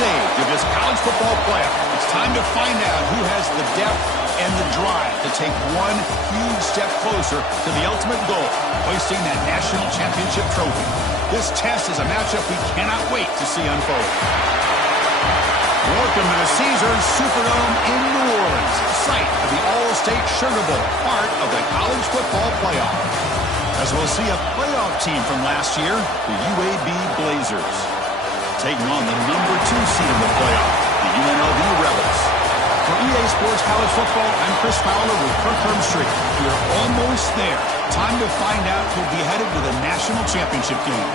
stage of this college football playoff. It's time to find out who has the depth and the drive to take one huge step closer to the ultimate goal, hoisting that national championship trophy. This test is a matchup we cannot wait to see unfold. Welcome to the Caesars Superdome in New Orleans, site of the All-State Sugar Bowl, part of the college football playoff. As we'll see a playoff team from last year, the UAB Blazers, taking on the number 2 seed in the playoff, the UNLV Rebels. For EA Sports College Football, I'm Chris Fowler with Kirk Herbstreit. We're almost there. Time to find out who'll be headed to the national championship game.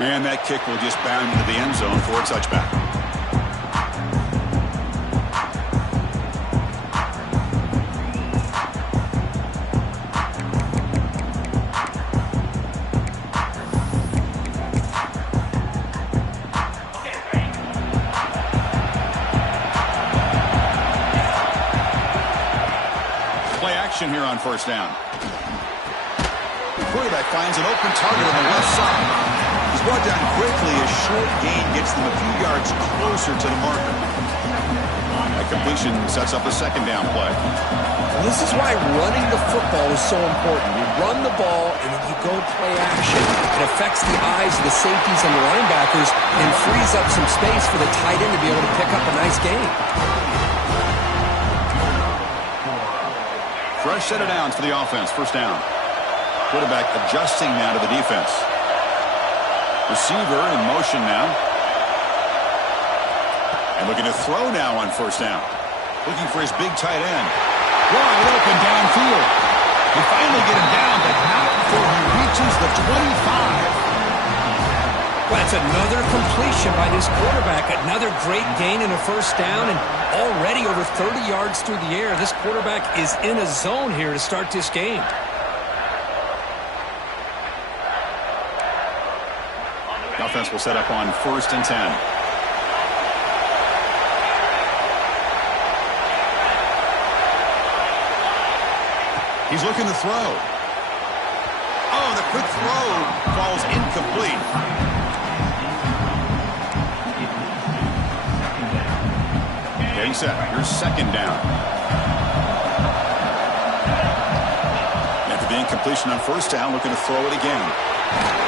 And that kick will just bound into the end zone for a touchback. Play action here on first down. The quarterback finds an open target on the left side. He's brought down quickly. A short gain gets them a few yards closer to the marker. That completion sets up a second down play. And this is why running the football is so important. You run the ball and then you go play action. It affects the eyes of the safeties and the linebackers and frees up some space for the tight end to be able to pick up a nice gain. Fresh set of downs for the offense. First down. Quarterback adjusting now to the defense. Receiver in motion now. And looking to throw now on first down. Looking for his big tight end. Wide open downfield. They finally get him down, but not before he reaches the 25. Well, that's another completion by this quarterback. Another great gain in a first down, and already over 30 yards through the air. This quarterback is in a zone here to start this game. Offense will set up on 1st and 10. He's looking to throw. Oh, the quick throw falls incomplete. Getting set. Here's second down. After the incompletion on first down, looking to throw it again.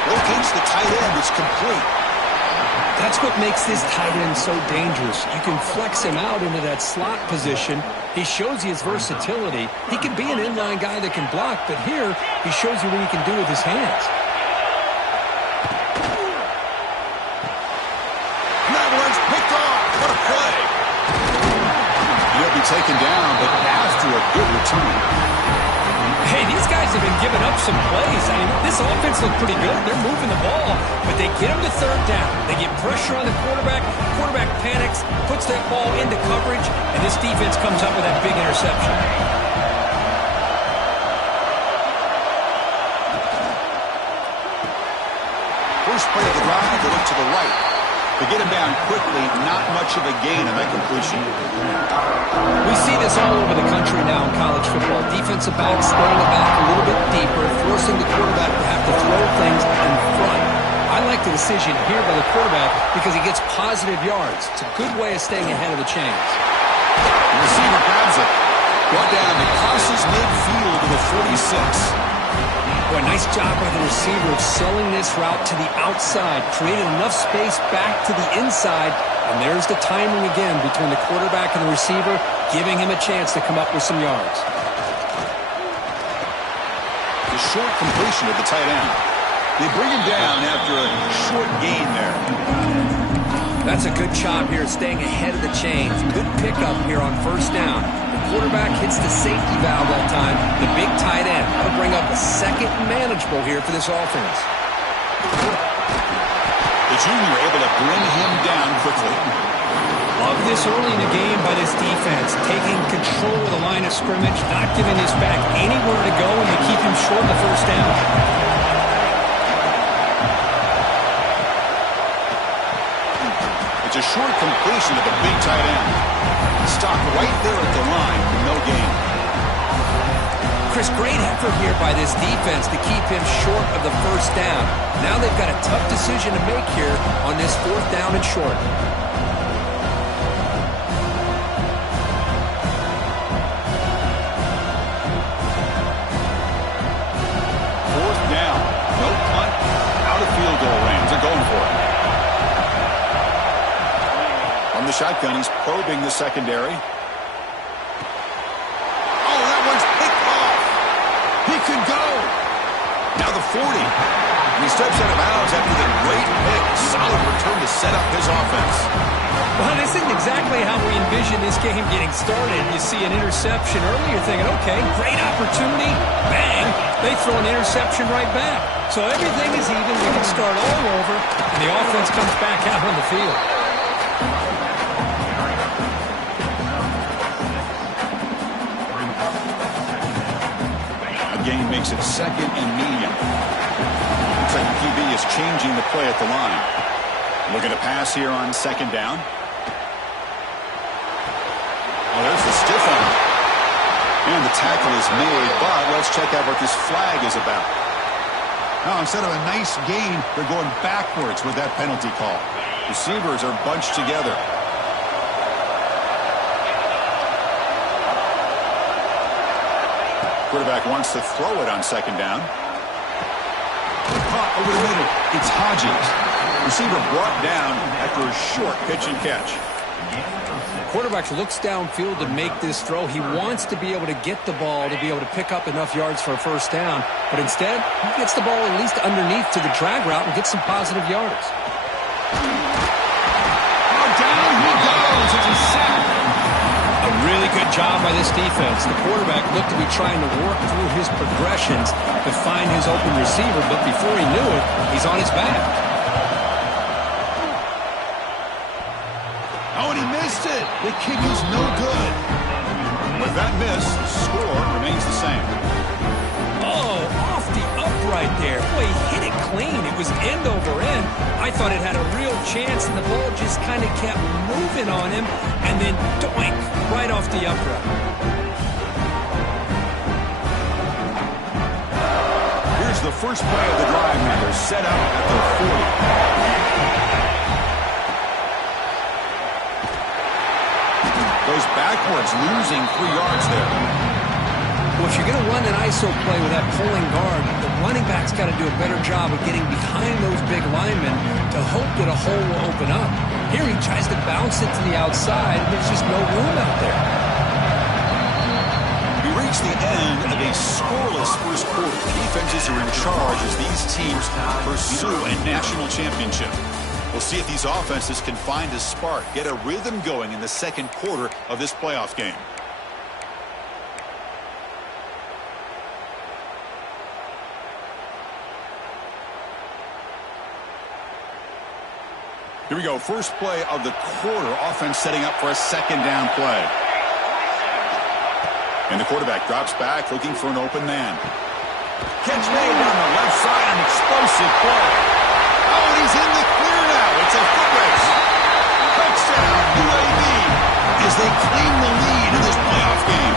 Locates the tight end. It's complete. That's what makes this tight end so dangerous. You can flex him out into that slot position. He shows you his versatility. He can be an inline guy that can block, but here he shows you what he can do with his hands. And that one's picked off. What a play. He'll be taken down, but after a good return. Hey, these guys have been giving up some plays. I mean, this offense looked pretty good. They're moving the ball, but they get him to third down. They get pressure on the quarterback. Quarterback panics, puts that ball into coverage, and this defense comes up with that big interception. First play of the drive, they look to the right. They get him down quickly, not much of a gain on that completion. We see this all over the country now in college football. Defensive backs throwing it back a little bit deeper, forcing the quarterback to have to throw things in front. I like the decision here by the quarterback because he gets positive yards. It's a good way of staying ahead of the chains. The receiver grabs it. Brought down and crosses midfield to the 46. Boy, nice job by the receiver of selling this route to the outside, created enough space back to the inside, and there's the timing again between the quarterback and the receiver, giving him a chance to come up with some yards. The short completion of the tight end. They bring him down after a short gain there. That's a good job here, staying ahead of the chains. Good pickup here on first down. Quarterback hits the safety valve that time. The big tight end. That'll bring up a second and manageable here for this offense. junior able to bring him down quickly. Love this early in the game by this defense, taking control of the line of scrimmage, not giving his back anywhere to go, and they keep him short of the first down. It's a short completion to the big tight end. Stopped right there at the line, no gain. Chris, great effort here by this defense to keep him short of the first down. Now they've got a tough decision to make here on this 4th down and short. 4th down, no punt, out of field goal range. They're going for it. From the shotgun, he's probing the secondary. Could go. Now the 40. And he steps out of bounds after the great pick. Solid return to set up his offense. Well, this isn't exactly how we envision this game getting started. You see an interception early, you're thinking, okay, great opportunity. Bang. They throw an interception right back. So everything is even. We can start all over, and the offense comes back out on the field. Game makes it 2nd and medium. Looks like the QB is changing the play at the line. Looking to pass here on 2nd down. Oh, there's the stiff arm. And the tackle is made, but let's check out what this flag is about. Now, instead of a nice gain, they're going backwards with that penalty call. Receivers are bunched together. Quarterback wants to throw it on 2nd down. Caught over the middle. It's Hodges. Receiver brought down after a short pitch and catch. Quarterback looks downfield to make this throw. He wants to be able to get the ball to be able to pick up enough yards for a first down. But instead, he gets the ball at least underneath to the drag route and gets some positive yards. Now down he goes. It's a sack. A really good job by this defense. The quarterback looked to be trying to work through his progressions to find his open receiver, but before he knew it, he's on his back. Oh, and he missed it. The kick is no good. With that miss, the score remains the same. Oh, off the upright there. Boy, he hit it clean. It was end over end. I thought it had a real chance, and the ball just kind of kept moving on him, and then doink, right off the upright. Here's the first play of the drive now. They're set up at their 40. Goes backwards, losing 3 yards there. Well, if you're going to run an ISO play with that pulling guard, the running back's got to do a better job of getting behind those big linemen to hope that a hole will open up. Here he tries to bounce it to the outside, and there's just no room out there. We reach the end of a scoreless first quarter. Defenses are in charge as these teams pursue a national championship. We'll see if these offenses can find a spark, get a rhythm going in the second quarter of this playoff game. Here we go. First play of the quarter. Offense setting up for a 2nd down play. And the quarterback drops back looking for an open man. Catch made on the left side. An explosive play. Oh, and he's in the clear now. It's a foot race. Touchdown, UAB, as they claim the lead in this playoff game.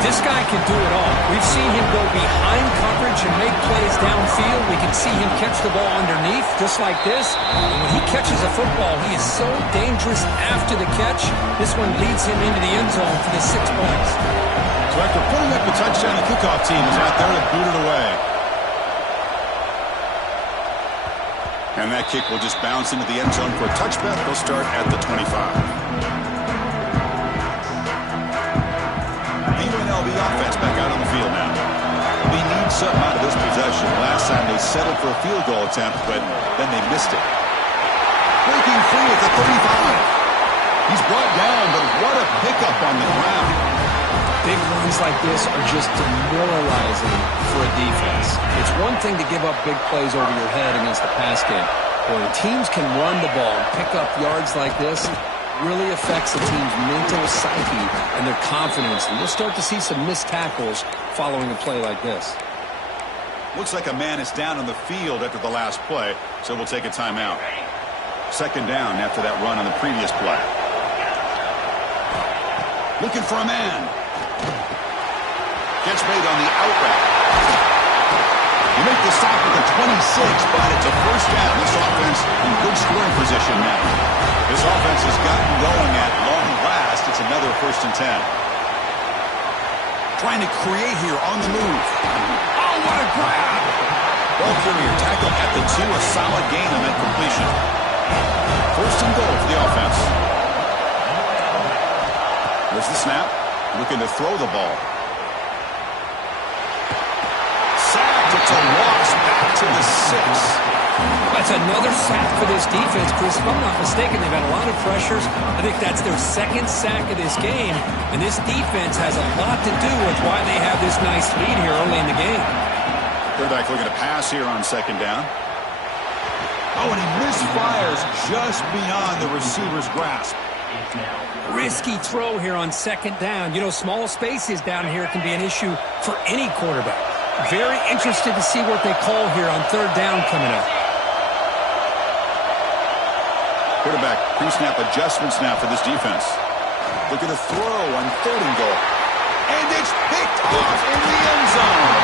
This guy can do it all. We've seen him go behind coverage and make plays downfield. We can see him catch the ball underneath, just like this. And when he catches a football, he is so dangerous after the catch. This one leads him into the end zone for the 6 points. So after putting up the touchdown, the kickoff team is out there to boot it away. And that kick will just bounce into the end zone for a touchback. They'll start at the 25. UNLV offense back out on the field now. They need something out of this possession. Last time they settled for a field goal attempt, but then they missed it. Breaking free at the 35. He's brought down, but what a pickup on the ground. Big runs like this are just demoralizing for a defense. It's one thing to give up big plays over your head against the pass game, When teams can run the ball and pick up yards like this, it really affects the team's mental psyche and their confidence. And we'll start to see some missed tackles following a play like this. Looks like a man is down on the field after the last play, so we'll take a timeout. Second down after that run on the previous play. Looking for a man. Gets made on the out route. You make the stop at the 26, but it's a first down. This offense in good scoring position now. This offense has gotten going at long last. It's another 1st and 10. Trying to create here on the move. Oh, what a grab! Ball carrier tackled at the 2. A solid gain on that completion. 1st and goal for the offense. There's the snap. Looking to throw the ball. Sacked. It's a loss back to the 6. That's another sack for this defense, Chris. If I'm not mistaken, they've had a lot of pressures. I think that's their 2nd sack of this game. And this defense has a lot to do with why they have this nice lead here early in the game. Quarterback looking to pass here on 2nd down. Oh, and he misfires just beyond the receiver's grasp. Risky throw here on 2nd down. You know, small spaces down here can be an issue for any quarterback. Very interested to see what they call here on 3rd down coming up. Quarterback pre-snap adjustments now for this defense. Looking to throw on 3rd and goal. And it's picked off in the end zone.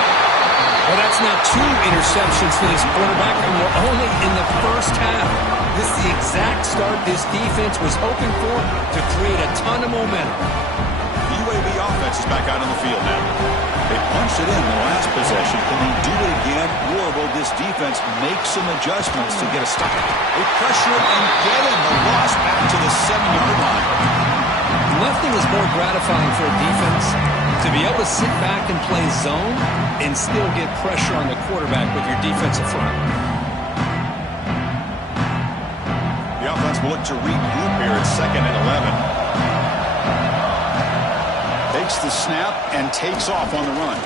Well, that's now 2 interceptions for this quarterback, and we're only in the first half. This is the exact start this defense was hoping for to create a ton of momentum. The UAB offense is back out on the field now. They punched it in the last possession. Can they do it again, or will this defense make some adjustments to get a stop? They pressure him and get him. The loss back to the 7-yard line. Nothing is more gratifying for a defense to be able to sit back and play zone and still get pressure on the quarterback with your defensive front. The offense will look to regroup here at 2nd and 11. Takes the snap and takes off on the run.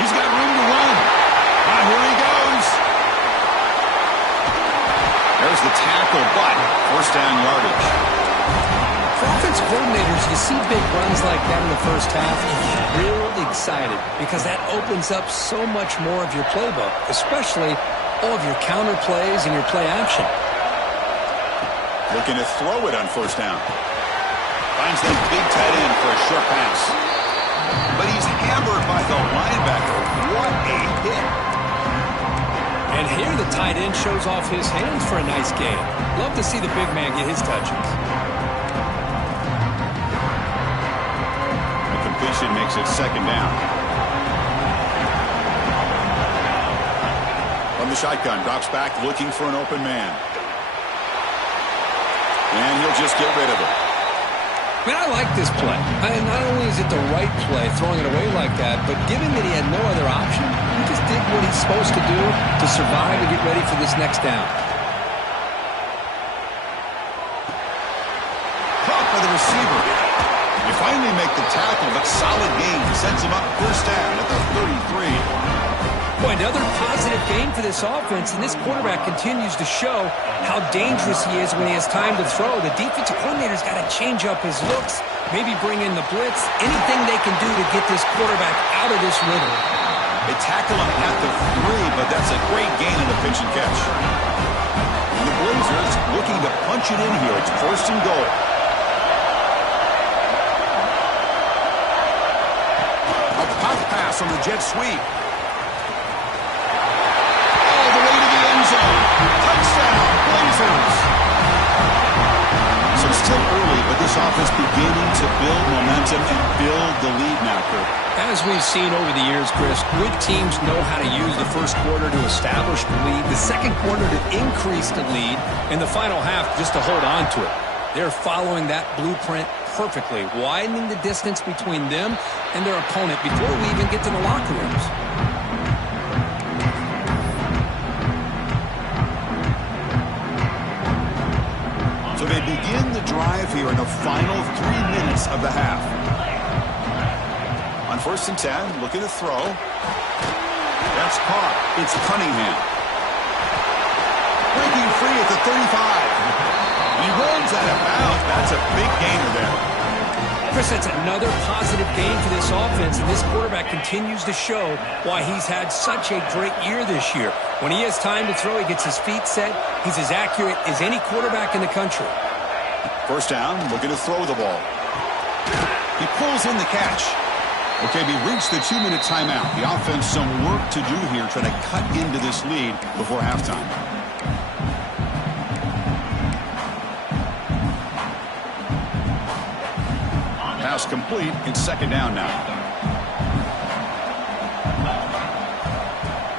He's got room to run. Ah, here he goes. There's the tackle, but 1st down yardage. For offense coordinators, you see big runs like that in the first half, you get real excited because that opens up so much more of your playbook, especially all of your counter plays and your play action. Looking to throw it on 1st down. Finds that big tight end for a short pass. But he's hammered by the linebacker. What a hit. And here the tight end shows off his hands for a nice gain. Love to see the big man get his touches. The completion makes it 2nd down. From the shotgun, drops back looking for an open man. And he'll just get rid of it. Man, I like this play. Not only is it the right play, throwing it away like that, but given that he had no other option, he just did what he's supposed to do to survive and get ready for this next down. Caught by the receiver. You finally make the tackle, but solid gain sends him up 1st down at the 33. Boy, another positive game for this offense, and this quarterback continues to show how dangerous he is when he has time to throw. The defensive coordinator's got to change up his looks, maybe bring in the blitz, anything they can do to get this quarterback out of this rhythm. They tackle him at the 3, but that's a great gain in the pitch and catch. And the Blazers looking to punch it in here. It's 1st and goal. A pop pass on the jet sweep. Touchdown, Blazers! So still early, but this offense beginning to build momentum and build the lead now, Kurt. As we've seen over the years, Chris, good teams know how to use the first quarter to establish the lead, the second quarter to increase the lead, and the final half just to hold on to it. They're following that blueprint perfectly, widening the distance between them and their opponent before we even get to the locker rooms. So they begin the drive here in the final 3 minutes of the half. On 1st and 10, looking to throw. That's caught. It's Cunningham. breaking free at the 35. And he runs out of bounds. That's a big gainer there. Chris, that's another positive gain for this offense, and this quarterback continues to show why he's had such a great year this year. When he has time to throw, he gets his feet set. He's as accurate as any quarterback in the country. First down, looking to throw the ball. He pulls in the catch. Okay, we reached the 2-minute timeout. The offense some work to do here, trying to cut into this lead before halftime. Pass complete. It's second down now.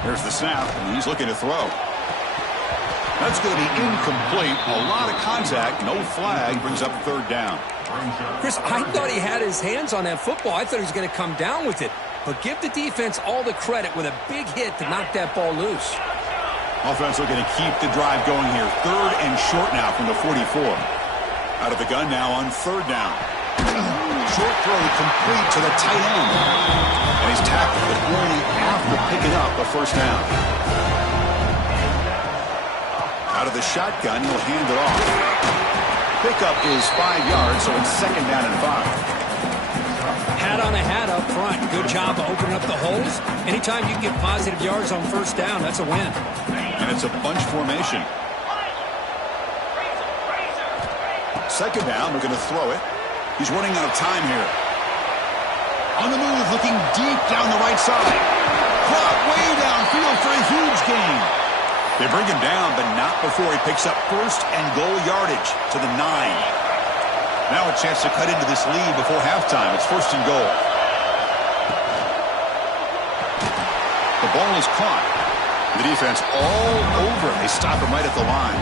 Here's the snap, and he's looking to throw. That's going to be incomplete. A lot of contact. No flag. Brings up third down. Chris, I thought he had his hands on that football. I thought he was going to come down with it. But give the defense all the credit with a big hit to knock that ball loose. Offense looking to keep the drive going here. Third and short now from the 44. Out of the gun now on third down. Short throw complete to the tight end. And he's tackled, but only after picking up a first down. Out of the shotgun, he'll hand it off. Pickup is 5 yards, so it's second down and 5. Hat on a hat up front. Good job of opening up the holes. Anytime you can get positive yards on first down, that's a win. And it's a bunch formation. Second down, we're going to throw it. He's running out of time here. On the move, looking deep down the right side. Caught way downfield for a huge gain. They bring him down, but not before he picks up first and goal yardage to the 9. Now a chance to cut into this lead before halftime. It's first and goal. The ball is caught. The defense all over. They stop him right at the line.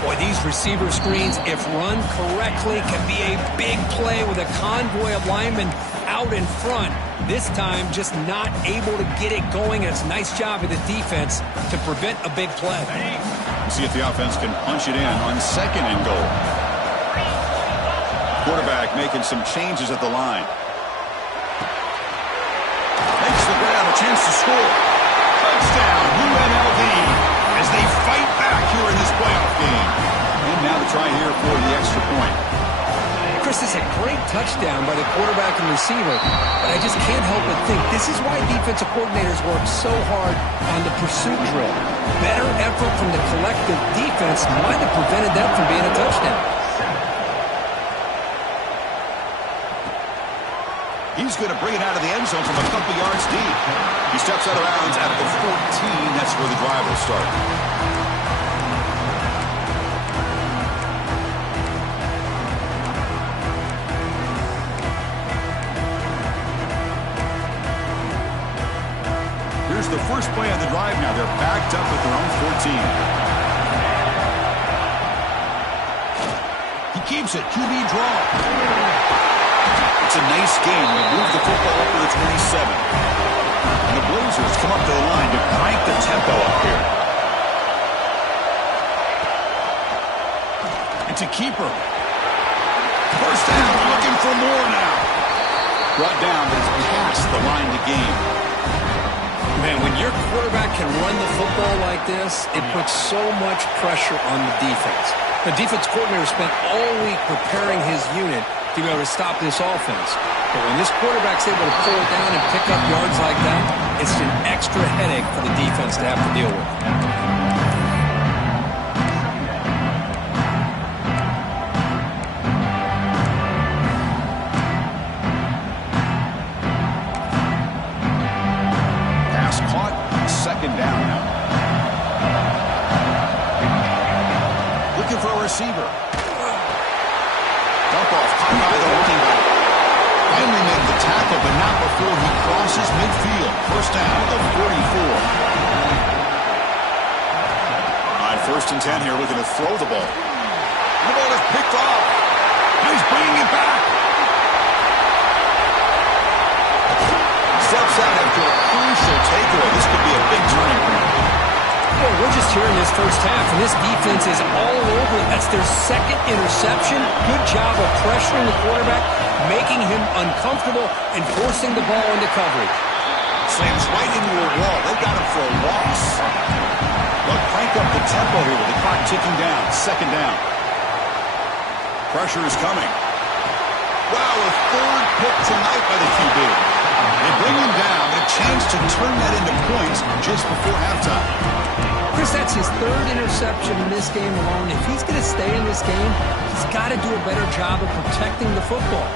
Boy, these receiver screens, if run correctly, can be a big play with a convoy of linemen out in front. This time, just not able to get it going. It's a nice job of the defense to prevent a big play. We'll see if the offense can punch it in on second and goal. Quarterback making some changes at the line. Makes the grab, a chance to score. Touchdown, UNLV, as they fight back here in this playoff game. And now to try here for the extra point. Chris, this is a great touchdown by the quarterback and receiver, but I just can't help but think this is why defensive coordinators work so hard on the pursuit drill. Better effort from the collective defense might have prevented that from being a touchdown. He's going to bring it out of the end zone from a couple yards deep. He steps out of bounds at the 14. That's where the drive will start. Here's the first play of the drive now. They're backed up at their own 14. He keeps it. QB draw. It's a nice game. They move the football up to the 27. And the Blazers come up to the line to crank the tempo up here. It's a keeper. First down, looking for more now. Brought down, but it's past the line to gain. Man, when your quarterback can run the football like this, it puts so much pressure on the defense. The defense coordinator spent all week preparing his unit to be able to stop this offense. But when this quarterback's able to pull it down and pick up yards like that, it's an extra headache for the defense to have to deal with. Pass caught, second down now. Looking for a receiver. Dump off, caught by the running back. Finally made the tackle, but not before he crosses midfield. First down at the 44. All right, first and 10 here, looking to throw the ball. The ball is picked off. Now he's bringing it back. Steps out after a crucial takeaway. This could be a big turning point. Well, we're just here in this first half, and this defense is all over it. That's their second interception. Good job of pressuring the quarterback, making him uncomfortable, and forcing the ball into coverage. Slams right into a wall. They got him for a loss. They'll crank up the tempo here with the clock ticking down. Second down. Pressure is coming. Wow, a third pick tonight by the QB. They bring him down, a chance to turn that into points just before halftime. Chris, that's his third interception in this game alone. If he's going to stay in this game, he's got to do a better job of protecting the football.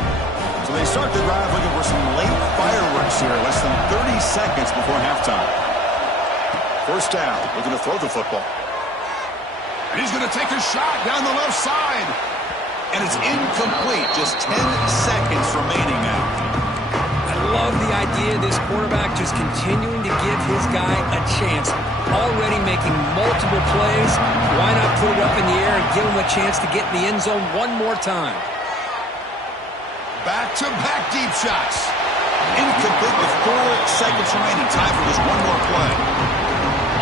So they start the drive looking for some late fireworks here, less than 30 seconds before halftime. First down, looking to throw the football. And he's going to take a shot down the left side. And it's incomplete. Just 10 seconds remaining now. I love the idea of this quarterback just continuing to give his guy a chance. Already making multiple plays. Why not put it up in the air and give him a chance to get in the end zone one more time? Back-to-back deep shots. Incomplete with 4 seconds remaining. Time for just one more play.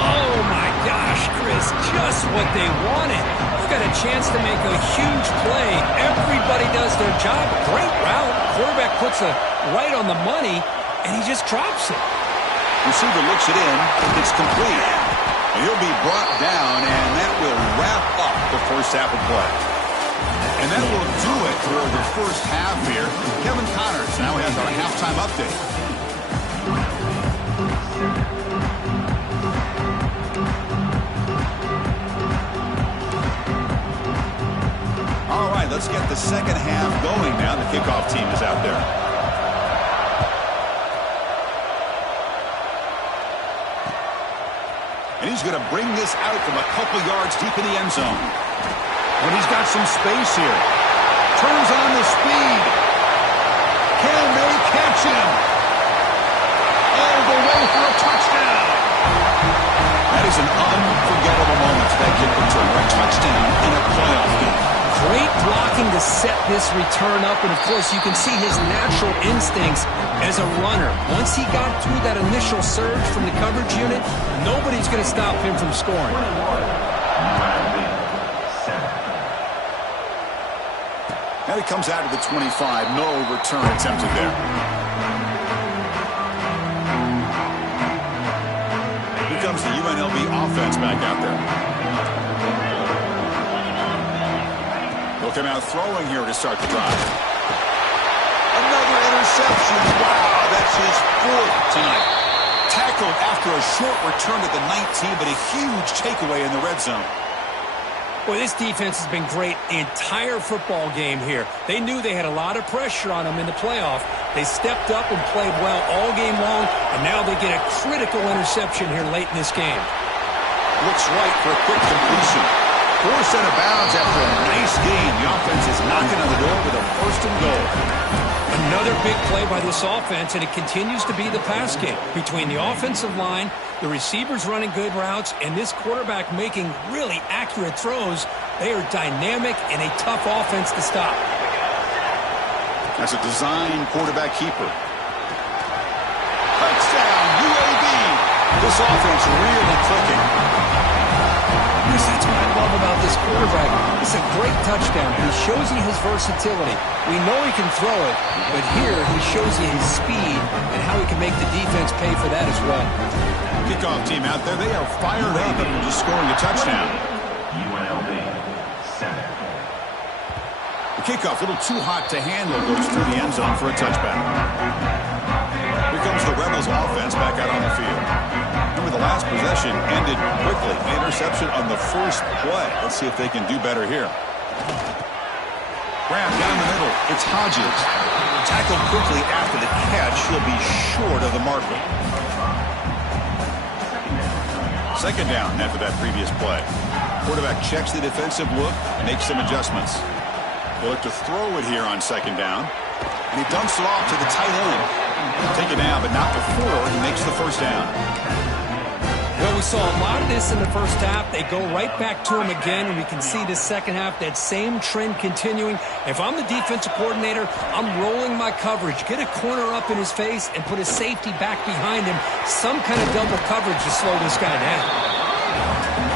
Oh, my gosh, Chris. Just what they wanted. They've got a chance to make a huge play. Everybody does their job. Great route. Quarterback puts it right on the money, and he just drops it. Receiver looks it in. It's complete. And he'll be brought down, and that will wrap up the first half of play. And that will do it for the first half here. Kevin Connors now has our halftime update. All right, let's get the second half going now. The kickoff team is out there. And he's going to bring this out from a couple yards deep in the end zone. But he's got some space here. Turns on the speed. Can they catch him? All the way for a touchdown. That is an unforgettable moment for that kick return. A touchdown in a playoff game. Great blocking to set this return up, and of course you can see his natural instincts as a runner. Once he got through that initial surge from the coverage unit, nobody's going to stop him from scoring. And he comes out of the 25. No return attempted there. Here comes the UNLV offense back out there. They'll come out throwing here to start the drive. Another interception. Wow, that's his 4th tonight. Tackled after a short return to the 19, but a huge takeaway in the red zone. Boy, this defense has been great the entire football game here. They knew they had a lot of pressure on them in the playoff. They stepped up and played well all game long, and now they get a critical interception here late in this game. Looks right for a quick completion. Forced out of bounds after a nice game. The offense is knocking on the door with a 1st and goal. Another big play by this offense, and it continues to be the pass game. Between the offensive line, the receivers running good routes, and this quarterback making really accurate throws, they are dynamic and a tough offense to stop. That's a design quarterback keeper. Touchdown, UAB. This offense really clicking. Chris, that's what I love about this quarterback. It's a great touchdown. He shows you his versatility. We know he can throw it, but here he shows you his speed and how he can make the defense pay for that as well. Kickoff team out there, they are fired up after just scoring a touchdown. UNLV, center. The kickoff, a little too hot to handle, goes through the end zone for a touchback. Here comes the Rebels offense back out on the field. Remember, the last possession ended quickly. An interception on the first play. Let's see if they can do better here. Grab down the middle. It's Hodges. Tackled quickly after the catch. He'll be short of the marker. Second down after that previous play. Quarterback checks the defensive look, makes some adjustments. He'll look to throw it here on second down. And he dumps it off to the tight end. He'll take it down, but not before he makes the first down. Well, we saw a lot of this in the first half. They go right back to him again, and we can see the second half, that same trend continuing. If I'm the defensive coordinator, I'm rolling my coverage. Get a corner up in his face and put a safety back behind him. Some kind of double coverage to slow this guy down.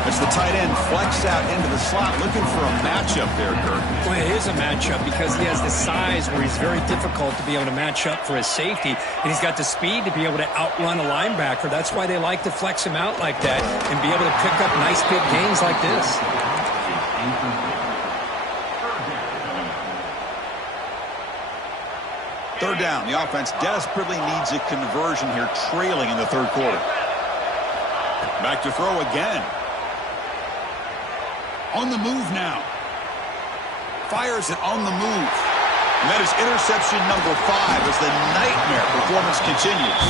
As the tight end flex out into the slot, looking for a matchup there, Kirk. Well, it is a matchup because he has the size where he's very difficult to be able to match up for his safety, and he's got the speed to be able to outrun a linebacker. That's why they like to flex him out like that and be able to pick up nice big gains like this. Third down. The offense desperately needs a conversion here, trailing in the third quarter. Back to throw again. On the move now. Fires it on the move. And that is interception number 5 as the nightmare performance continues.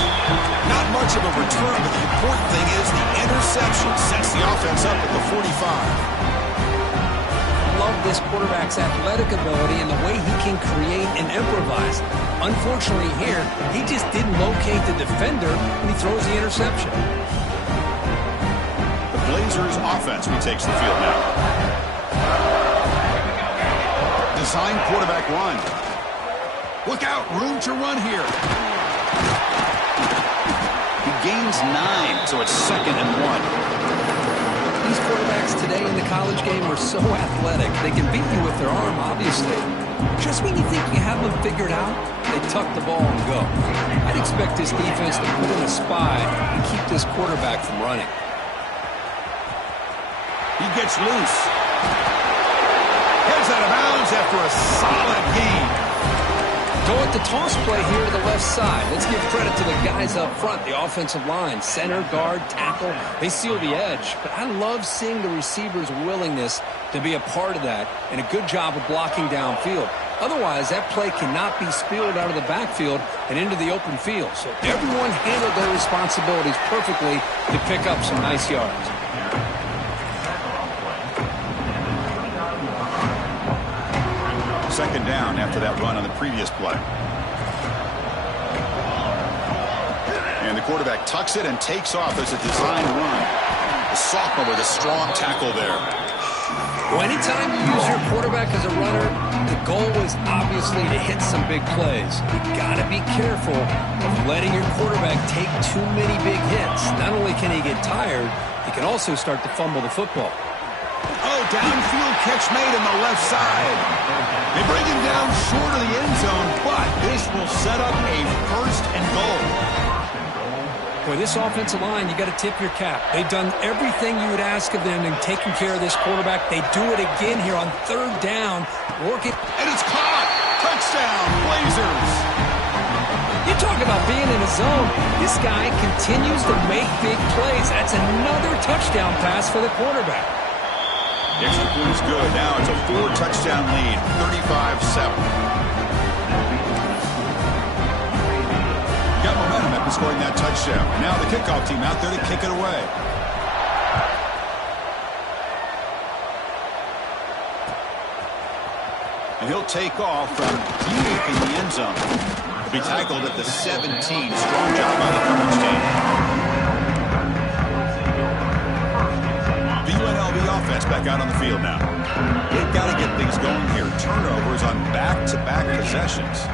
Not much of a return, but the important thing is the interception sets the offense up at the 45. Love this quarterback's athletic ability and the way he can create and improvise. Unfortunately here, he just didn't locate the defender when he throws the interception. The Blazers offense retakes the field now. Design quarterback run. Look out, room to run here. He gains 9, so it's 2nd and 1. These quarterbacks today in the college game are so athletic. They can beat you with their arm, obviously. Just when you think you have them figured out, they tuck the ball and go. I'd expect this defense to put in a spy and keep this quarterback from running. He gets loose. Heads out of bounds after a solid gain. Go with the toss play here to the left side. Let's give credit to the guys up front, the offensive line, center, guard, tackle. They seal the edge. But I love seeing the receiver's willingness to be a part of that and a good job of blocking downfield. Otherwise, that play cannot be spilled out of the backfield and into the open field. So everyone handled their responsibilities perfectly to pick up some nice yards. Second down after that run on the previous play. And the quarterback tucks it and takes off as a design run. The sophomore with a strong tackle there. Well, anytime you use your quarterback as a runner, the goal is obviously to hit some big plays. You got to be careful of letting your quarterback take too many big hits. Not only can he get tired, he can also start to fumble the football. Oh, downfield catch made on the left side. They bring him down short of the end zone, but this will set up a 1st and goal. Boy, this offensive line, you got to tip your cap. They've done everything you would ask of them in taking care of this quarterback. They do it again here on 3rd down. Work it. And it's caught. Touchdown, Blazers. You talk about being in a zone. This guy continues to make big plays. That's another touchdown pass for the quarterback. The extra point is good. Now it's a 4-touchdown lead, 35-7. Got momentum after scoring that touchdown. Now the kickoff team out there to kick it away. And he'll take off from deep in the end zone. He'll be tackled at the 17. Strong job by the coverage team. The UNLV offense back out on the field now. They've got to get things going here. Turnovers on back-to-back possessions.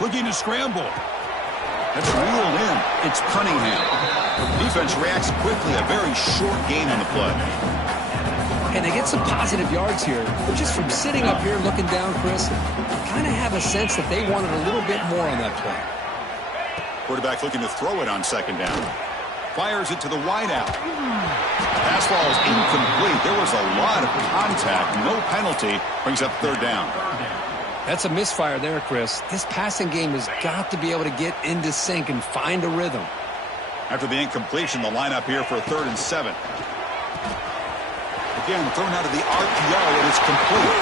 Looking to scramble. That's reeled in. It's Cunningham. Defense reacts quickly. A very short gain on the play. And they get some positive yards here. But just from sitting up here looking down, Chris, kind of have a sense that they wanted a little bit more on that play. Quarterback looking to throw it on 2nd down. Fires it to the wideout. Pass ball is incomplete. There was a lot of contact. No penalty. Brings up 3rd down. That's a misfire there, Chris. This passing game has got to be able to get into sync and find a rhythm. After the incompletion, the lineup here for 3rd and 7. Again, thrown out of the RPO, and it's complete.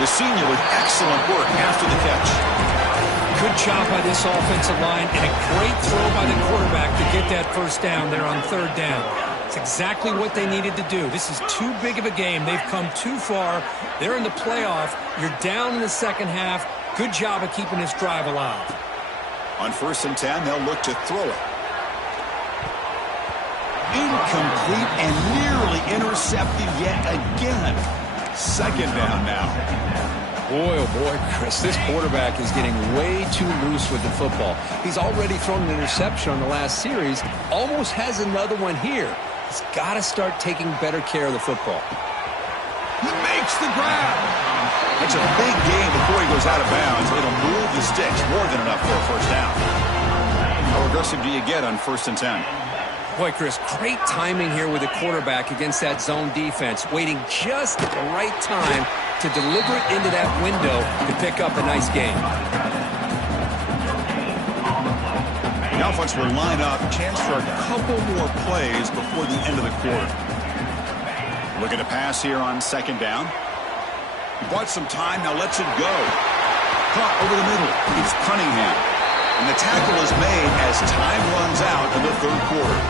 The senior with excellent work after the catch. Good job by this offensive line and a great throw by the quarterback to get that 1st down there on 3rd down. It's exactly what they needed to do. This is too big of a game. They've come too far. They're in the playoff. You're down in the 2nd half. Good job of keeping this drive alive. On 1st and 10, they'll look to throw it. Incomplete and nearly intercepted yet again. 2nd down now. Boy, oh boy, Chris, this quarterback is getting way too loose with the football. He's already thrown an interception on the last series, almost has another one here. He's got to start taking better care of the football. He makes the grab. It's a big gain before he goes out of bounds. It'll move the sticks, more than enough for a first down. How aggressive do you get on 1st and 10? Boy, Chris, great timing here with the quarterback against that zone defense, waiting just at the right time to deliver it into that window to pick up a nice gain. The offense will line up, chance for a couple more plays before the end of the quarter. Looking to pass here on 2nd down. He bought some time, now lets it go. Caught over the middle. It's Cunningham. And the tackle is made as time runs out in the 3rd quarter.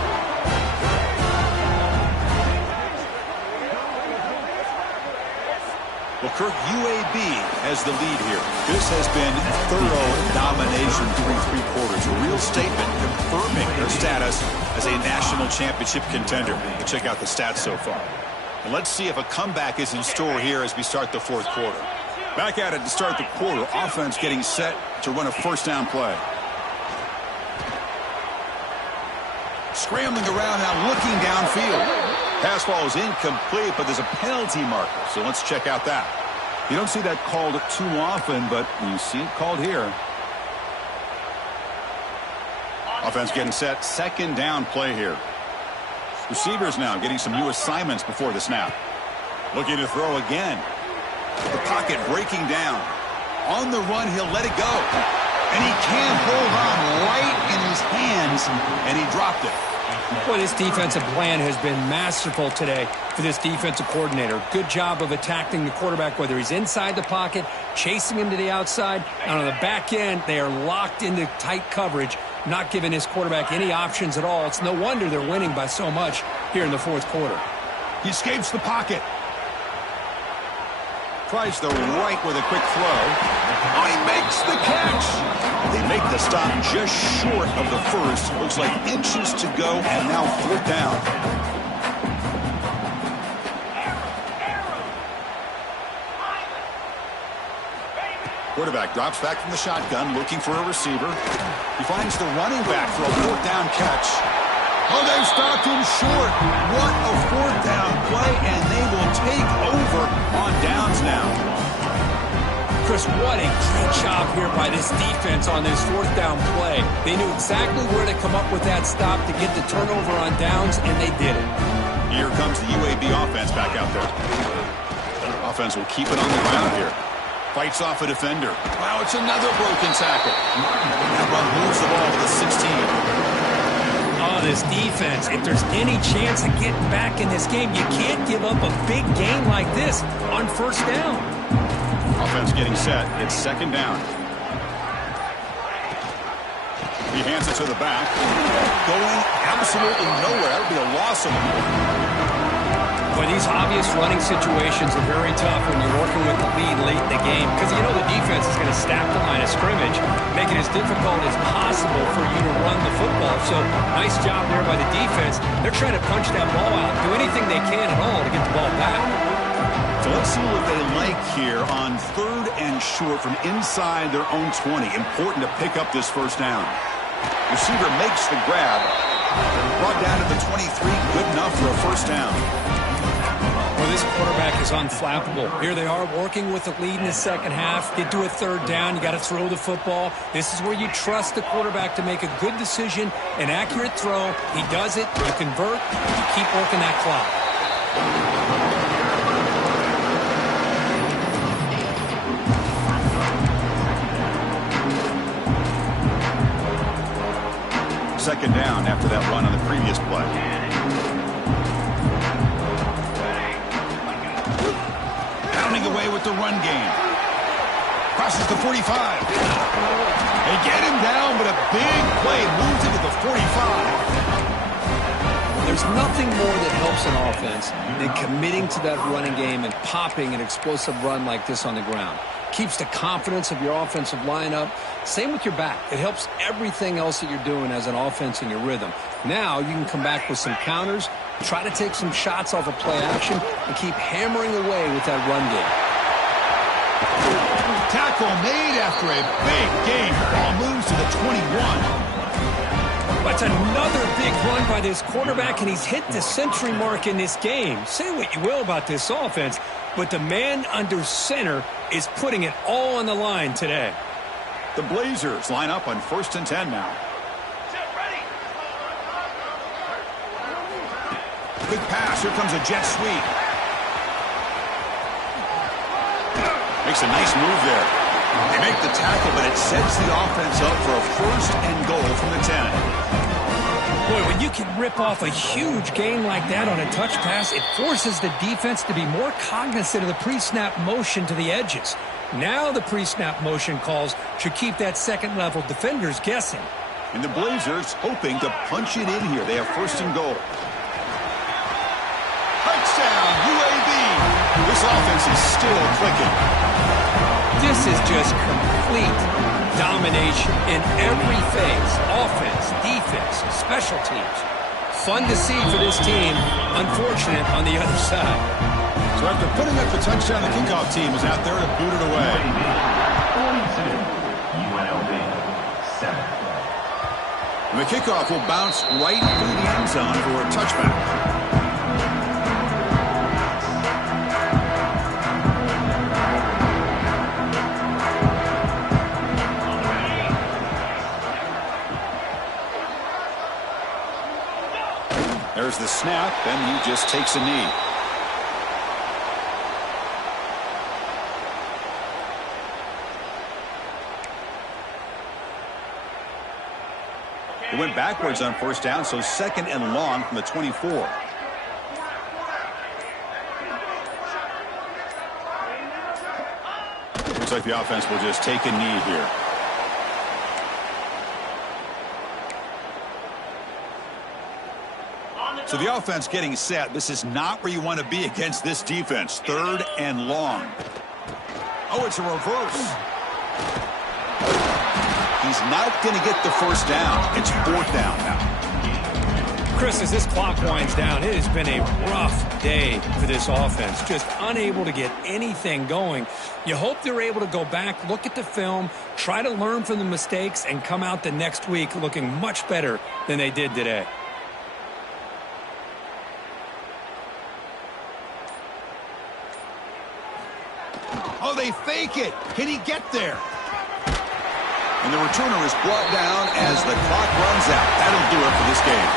Well, Kirk, UAB has the lead here. This has been thorough domination through 3 quarters. A real statement confirming their status as a national championship contender. We'll check out the stats so far. And let's see if a comeback is in store here as we start the 4th quarter. Back at it to start the quarter. Offense getting set to run a first down play. Scrambling around now, looking downfield. Pass ball is incomplete, but there's a penalty marker, so let's check out that. You don't see that called too often, but you see it called here. Offense getting set, 2nd down play here. Receivers now getting some new assignments before the snap. Looking to throw again. The pocket breaking down. On the run, he'll let it go. And he can't hold on right in his hands, and he dropped it. Boy, this defensive plan has been masterful today for this defensive coordinator. Good job of attacking the quarterback, whether he's inside the pocket, chasing him to the outside, and on the back end, they are locked into tight coverage, not giving his quarterback any options at all. It's no wonder they're winning by so much here in the 4th quarter. He escapes the pocket. Tries the right with a quick throw. Oh, he makes the catch. They make the stop just short of the first. Looks like inches to go, and now 4th down. Quarterback drops back from the shotgun, looking for a receiver. He finds the running back for a 4th down catch. Oh, they've stopped him short. What a 4th down play, and they will take over on downs now. Chris, what a great job here by this defense on this 4th down play. They knew exactly where to come up with that stop to get the turnover on downs, and they did it. Here comes the UAB offense back out there. Offense will keep it on the ground here. Fights off a defender. Wow, it's another broken tackle. That run moves the ball to the 16. Oh, this defense, if there's any chance of getting back in this game, you can't give up a big game like this on 1st down. Offense getting set. It's 2nd down. He hands it to the back. Going absolutely nowhere. That would be a loss of the ball. But these obvious running situations are very tough when you're working with the lead late in the game, because you know the defense is going to stack the line of scrimmage, make it as difficult as possible for you to run the football. So nice job there by the defense. They're trying to punch that ball out, do anything they can at all to get the ball back. So let's see what they like here on 3rd and short from inside their own 20. Important to pick up this first down. Receiver makes the grab. Brought down to the 23. Good enough for a first down. Well, this quarterback is unflappable. Here they are working with the lead in the 2nd half. Get to a 3rd down. You got to throw the football. This is where you trust the quarterback to make a good decision, an accurate throw. He does it. You convert. You keep working that clock. 2nd down after that run on the previous play. Pounding away with the run game. Crosses the 45. They get him down, but a big play moves into the 45. There's nothing more that helps an offense than committing to that running game and popping an explosive run like this on the ground. Keeps the confidence of your offensive lineup. Same with your back. It helps everything else that you're doing as an offense in your rhythm. Now you can come back with some counters, try to take some shots off of play action, and keep hammering away with that run game. Tackle made after a big game. Ball moves to the 21. That's another big run by this quarterback, and he's hit the century mark in this game. Say what you will about this offense, but the man under center is putting it all on the line today. The Blazers line up on 1st and 10 now. Quick pass. Here comes a jet sweep. Makes a nice move there. They make the tackle, but it sets the offense up for a 1st and goal from the 10. Boy, when you can rip off a huge gain like that on a touch pass, it forces the defense to be more cognizant of the pre-snap motion to the edges. Now the pre-snap motion calls should keep that second-level defenders guessing. And the Blazers hoping to punch it in here. They have 1st and goal. Touchdown, UAB. This offense is still clicking. This is just complete domination in every phase. Offense, defense, special teams. Fun to see for this team. Unfortunate on the other side. So after putting up the touchdown, the kickoff team is out there to boot it away. UNLV 7. And the kickoff will bounce right through the end zone for a touchback. There's the snap, and he just takes a knee. It went backwards on 1st down, so 2nd and long from the 24. Looks like the offense will just take a knee here. So the offense getting set. This is not where you want to be against this defense. 3rd and long. Oh, it's a reverse. He's not going to get the 1st down. It's 4th down now. Chris, as this clock winds down, it has been a rough day for this offense. Just unable to get anything going. You hope they're able to go back, look at the film, try to learn from the mistakes, and come out the next week looking much better than they did today. Oh, they fake it. Can he get there? And the returner is brought down as the clock runs out. That'll do it for this game.